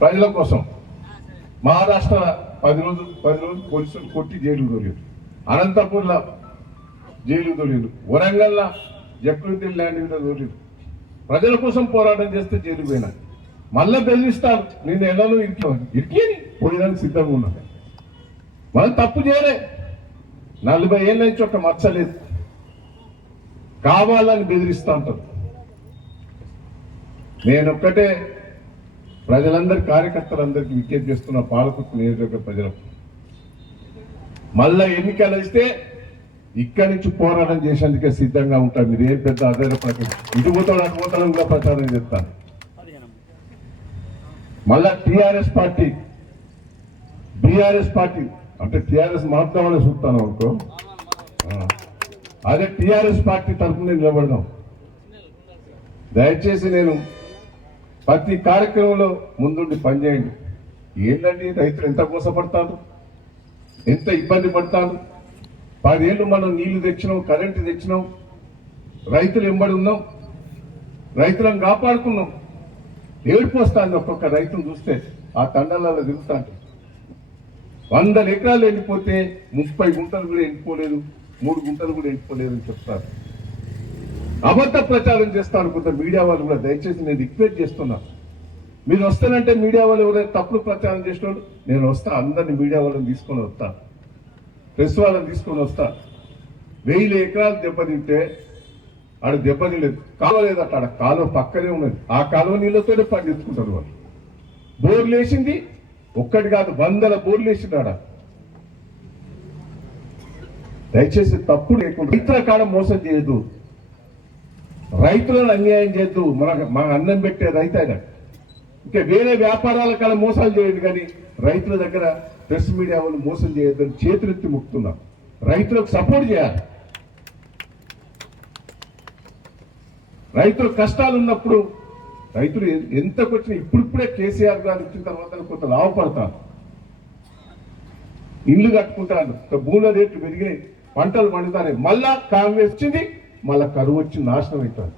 ప్రజల కోసం. మహారాష్ట్ర పది రోజులు పది రోజులు పోలీసులు కొట్టి జైలు దొరికారు. అనంతపూర్లో జైలు దొరికారు. వరంగల్లో జక్రుద్దీన్ ల్యాండ్ మీద దొరికారు. ప్రజల కోసం పోరాటం చేస్తే జైలు పోయినా. మళ్ళీ బెదిరిస్తారు. నేను ఎలానో ఇంట్లో ఇరికేని పోయడానికి సిద్ధంగా ఉన్నా మనం తప్పు చేయలే. నలభై ఏళ్ళ నుంచి ఒక మచ్చలేదు కావాలని బెదిరిస్తా ఉంటారు. నేను ఒక్కటే ప్రజలందరి కార్యకర్తలందరికీ విజ్ఞప్తి చేస్తున్న పాలకుర్తి నియోజకవర్గ ప్రజలకు మళ్ళా ఎన్నికలు వస్తే ఇక్కడి నుంచి పోరాటం చేసేందుకే సిద్ధంగా ఉంటారు మీరు ఏం పెద్ద ఆధారపడకండి ఇటు పోతాడు అటు పోతాడు కూడా ప్రచారం చేస్తాను మళ్ళా టిఆర్ఎస్ పార్టీ బీఆర్ఎస్ పార్టీ అంటే టిఆర్ఎస్ మారుతామని చూస్తాను అనుకో. అదే టిఆర్ఎస్ పార్టీ తరఫున నిలబడదాం. దయచేసి నేను ప్రతి కార్యక్రమంలో ముందుండి పనిచేయండి. ఏంటండి రైతులు ఎంత మోసపడతారు? ఎంత ఇబ్బంది పడతారు? పదేళ్ళు మనం నీళ్ళు తెచ్చినాం కరెంటు తెచ్చినాం రైతులు ఎంబడి ఉన్నాం రైతులను కాపాడుకున్నాం. ఏడుపు వస్తాను ఒక్కొక్క రైతును చూస్తే ఆ తండాలలో తిరుగుతాంటే వందల ఎకరాలు ఎండిపోతే ముప్పై గుంటలు కూడా ఎండిపోలేదు మూడు గుంటలు కూడా ఎండిపోలేదు అని చెప్తారు. అబద్ధ ప్రచారం చేస్తారు కొంత మీడియా వాళ్ళు కూడా దయచేసి నేను రిక్వెస్ట్ చేస్తున్నా. మీరు వస్తానంటే మీడియా వాళ్ళు ఎవరైనా తప్పుడు ప్రచారం చేసినోడు నేను వస్తా అందరిని మీడియా వాళ్ళని తీసుకొని వస్తా. ప్రెస్ వాళ్ళని తీసుకొని వస్తా. వెయ్యి ఎకరాలు దెబ్బతింటే ఆడ దెబ్బతిలేదు కాలువ లేదు అట్లా ఆడ కాలువ పక్కనే ఉన్నది. ఆ కాలువ నీళ్ళతోనే పండించుకుంటారు వాళ్ళు. బోర్లు వేసింది ఒక్కటి కాదు వందల బోర్లు వేసింది ఆడ. దయచేసి తప్పుడు లేకుండా ఇతర కాడ మోసం చేయదు రైతులను అన్యాయం చేద్దు మనకు మన అన్నం పెట్టే రైతు ఆయన ఇంకా వేరే వ్యాపారాల కల మోసాలు చేయదు కానీ రైతుల దగ్గర ప్రెస్ మీడియా వాళ్ళు మోసం చేయొద్దని చేతులెత్తి ముక్తున్నాం రైతులకు సపోర్ట్ చేయాలి. రైతులు కష్టాలు ఉన్నప్పుడు రైతులు ఎంతకు వచ్చినా ఇప్పుడిప్పుడే కేసీఆర్ గారు ఇచ్చిన తర్వాత కొంత లాభపడతారు. ఇల్లు కట్టుకుంటారు. భూముల రేట్లు పెరిగినాయి. పంటలు పండుతాయి మళ్ళా కాంగ్రెస్ వచ్చింది. మళ్ళా కరువు వచ్చి నాశనం అవుతుంది.